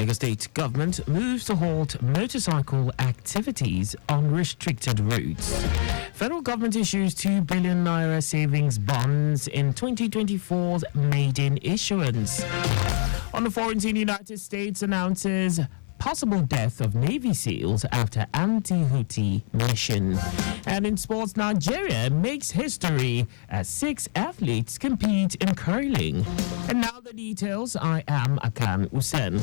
Lagos State government moves to halt motorcycle activities on restricted routes. Federal government issues 2 billion naira savings bonds in 2024's maiden issuance. On the foreign scene, United States announces possible death of Navy SEALs after anti-Houthi mission. And in sports, Nigeria makes history as 6 athletes compete in curling. And now the details. I am Akan Usen.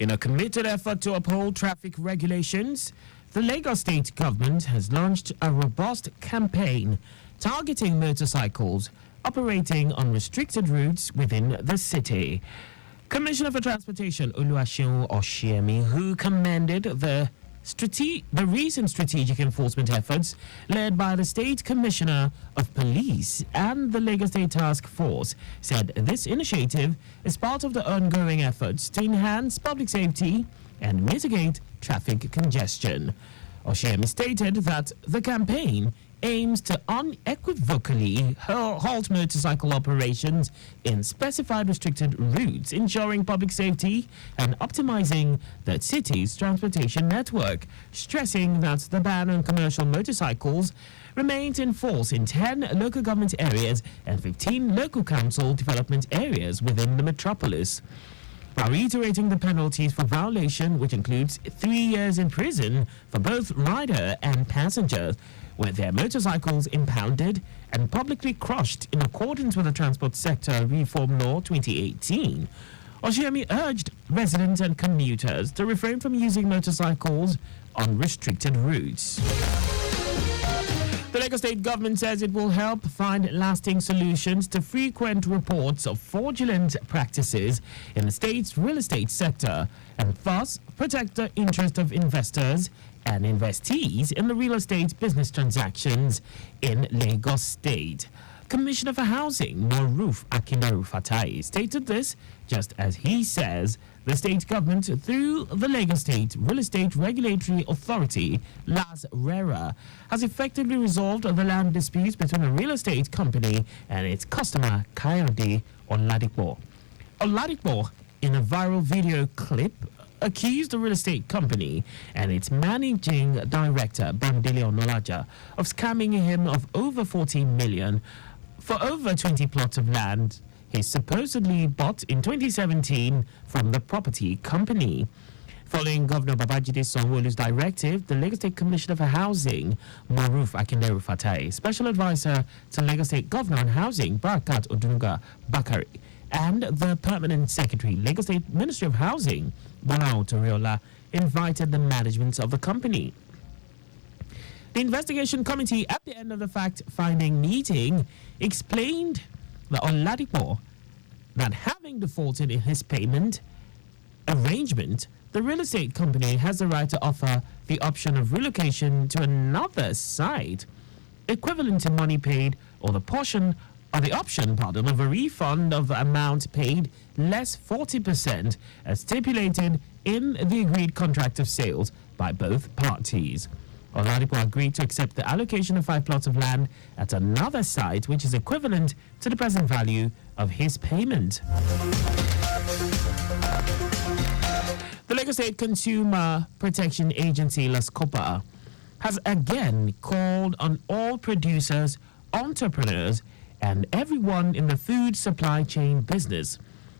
In a committed effort to uphold traffic regulations, the Lagos State government has launched a robust campaign targeting motorcycles operating on restricted routes within the city. Commissioner for Transportation Oluwaseun Oshiemi, who commended the recent strategic enforcement efforts led by the State Commissioner of Police and the Lagos State Task Force, said this initiative is part of the ongoing efforts to enhance public safety and mitigate traffic congestion. Oshiemi stated that the campaign aims to unequivocally halt motorcycle operations in specified restricted routes, ensuring public safety and optimizing the city's transportation network, stressing that the ban on commercial motorcycles remains in force in 10 local government areas and 15 local council development areas within the metropolis. By reiterating the penalties for violation, which includes 3 years in prison for both rider and passenger, with their motorcycles impounded and publicly crushed in accordance with the Transport Sector Reform Law 2018. Oshiemi urged residents and commuters to refrain from using motorcycles on restricted routes. The Lagos State government says it will help find lasting solutions to frequent reports of fraudulent practices in the state's real estate sector and thus protect the interest of investors and investees in the real estate business transactions in Lagos State. Commissioner for Housing, Akan Usen, stated this just as he says the state government, through the Lagos State Real Estate Regulatory Authority, LASRERA, has effectively resolved the land disputes between a real estate company and its customer, Kayode Oladipo. Oladipo, in a viral video clip, accused the real estate company and its managing director, Bamidele Onolaja, of scamming him of over 14 million for over 20 plots of land he supposedly bought in 2017 from the property company. Following Governor Babajide Sanwo-Olu's directive, the Lagos State Commissioner for Housing, Akan Usen, Special Advisor to Lagos State Governor on Housing, Barakat Odunga Bakari, and the Permanent Secretary, Lagos State Ministry of Housing, Bola Toriola, invited the management of the company. The investigation committee, at the end of the fact-finding meeting, explained that Oladipo that having defaulted in his payment arrangement, the real estate company has the right to offer the option of relocation to another site, equivalent to money paid or the option of a refund of the amount paid less 40% as stipulated in the agreed contract of sales by both parties. Oladipo agreed to accept the allocation of 5 plots of land at another site, which is equivalent to the present value of his payment. The Lagos State Consumer Protection Agency, LASCOPA, has again called on all producers, entrepreneurs, and everyone in the food supply chain business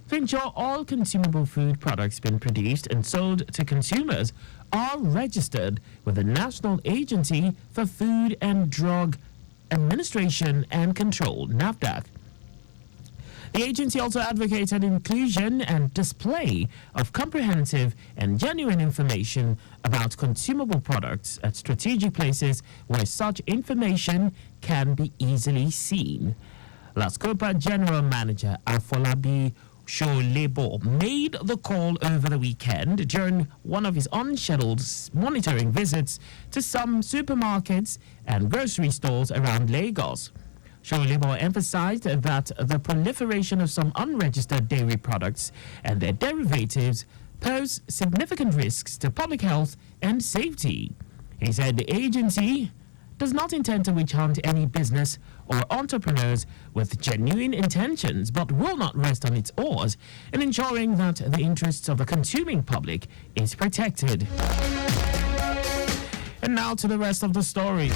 to ensure all consumable food products being produced and sold to consumers are registered with the National Agency for Food and Drug Administration and Control, NAFDAC. The agency also advocated inclusion and display of comprehensive and genuine information about consumable products at strategic places where such information can be easily seen. LASCOPA General Manager Afolabi Sholebo made the call over the weekend during one of his unscheduled monitoring visits to some supermarkets and grocery stores around Lagos. Sholebo emphasized that the proliferation of some unregistered dairy products and their derivatives pose significant risks to public health and safety. He said the agency does not intend to witch hunt any business or entrepreneurs with genuine intentions, but will not rest on its oars in ensuring that the interests of the consuming public is protected. And now to the rest of the story.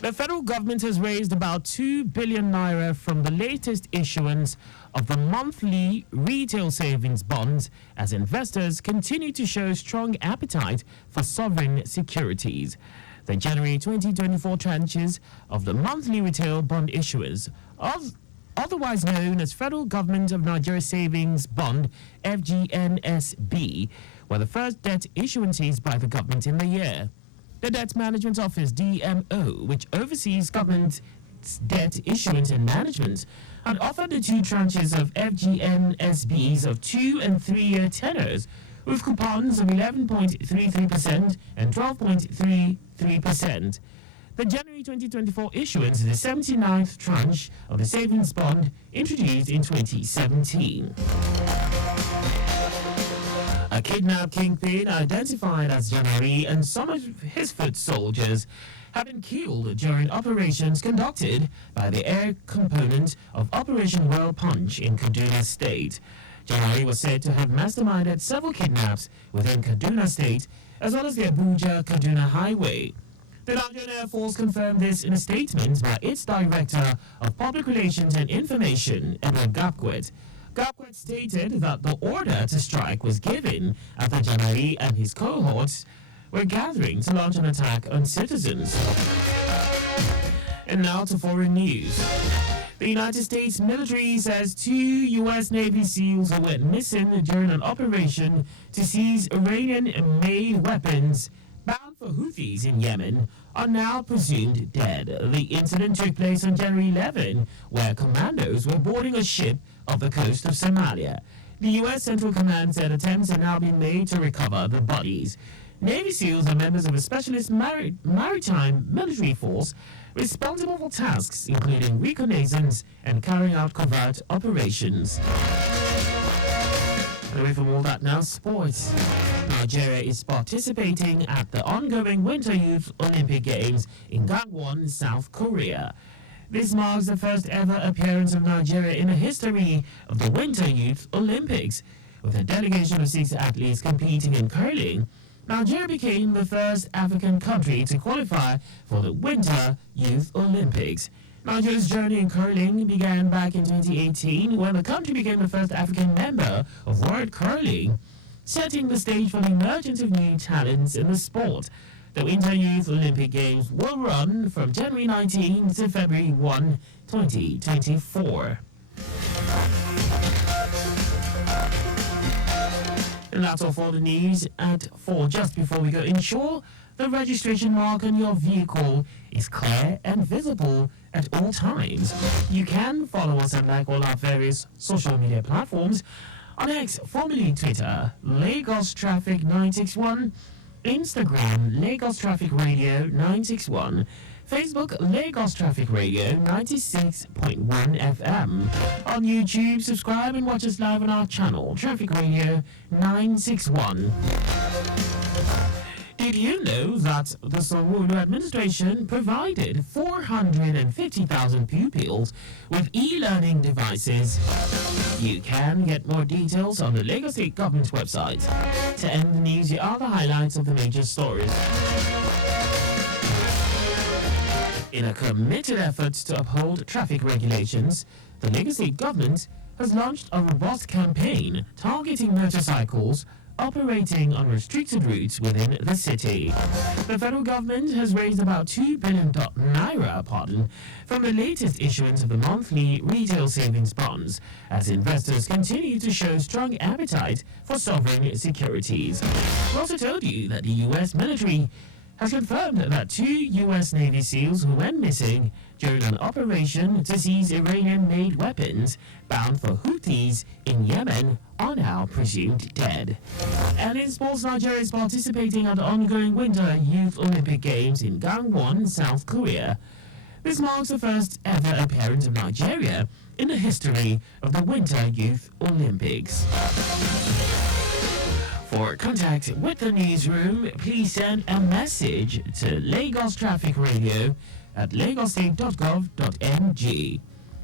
The federal government has raised about 2 billion naira from the latest issuance of the monthly retail savings bonds as investors continue to show strong appetite for sovereign securities. The January 2024 tranches of the monthly retail bond issuers, otherwise known as Federal Government of Nigeria Savings Bond (FGNSB), were the first debt issuances by the government in the year. The Debt Management Office (DMO), which oversees government debt issuance and management, had offered the two tranches of FGNSBs of 2 and 3 year tenors with coupons of 11.33% and 12.33%. The January 2024 issuance is the 79th tranche of the savings bond introduced in 2017. A kidnapped kingpin identified as Janari and some of his foot soldiers have been killed during operations conducted by the air component of Operation World Punch in Kaduna State. Janari was said to have masterminded several kidnaps within Kaduna State as well as the Abuja-Kaduna Highway. The Nigerian Air Force confirmed this in a statement by its Director of Public Relations and Information, Edward Gapquet. Gapquet stated that the order to strike was given after Janari and his cohorts were gathering to launch an attack on citizens. And now to foreign news. The United States military says 2 U.S. Navy SEALs who went missing during an operation to seize Iranian-made weapons bound for Houthis in Yemen are now presumed dead. The incident took place on January 11, where commandos were boarding a ship off the coast of Somalia. The U.S. Central Command said attempts are now being made to recover the bodies. Navy SEALs are members of a specialist maritime military force responsible for tasks including reconnaissance and carrying out covert operations. And away from all that now, sports. Nigeria is participating at the ongoing Winter Youth Olympic Games in Gangwon, South Korea. This marks the first ever appearance of Nigeria in the history of the Winter Youth Olympics. With a delegation of 6 athletes competing in curling, Nigeria became the first African country to qualify for the Winter Youth Olympics. Nigeria's journey in curling began back in 2018 when the country became the first African member of World Curling, setting the stage for the emergence of new talents in the sport. The Winter Youth Olympic Games will run from January 19 to February 1, 2024. And that's all for the news at 4. Just before we go, ensure the registration mark on your vehicle is clear and visible at all times. You can follow us and like all our various social media platforms on X, formerly Twitter, Lagos Traffic 961, Instagram, Lagos Traffic Radio 961, Facebook, Lagos Traffic Radio 96.1 FM. On YouTube, subscribe and watch us live on our channel, Traffic Radio 961. Did you know that the Sanwo-Olu administration provided 450,000 pupils with e-learning devices? You can get more details on the Lagos State Government's website. To end the news, here are the highlights of the major stories. In a committed effort to uphold traffic regulations, the Lagos State Government has launched a robust campaign targeting motorcycles operating on restricted routes within the city. The federal government has raised about 2 billion naira, from the latest issuance of the monthly retail savings bonds, as investors continue to show strong appetite for sovereign securities. We also told you that the U.S. military has confirmed that 2 U.S. Navy SEALs who went missing during an operation to seize Iranian-made weapons bound for Houthis in Yemen are now presumed dead. And in sports, Nigeria is participating at the ongoing Winter Youth Olympic Games in Gangwon, South Korea. This marks the first ever appearance of Nigeria in the history of the Winter Youth Olympics. For contact with the newsroom, please send a message to Lagos Traffic Radio at lagostate.gov.ng.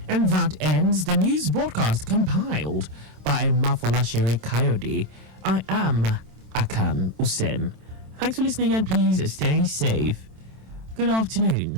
And that ends the news broadcast compiled by Mafolashiri Coyote. I am Akan Usen. Thanks for listening and please stay safe. Good afternoon.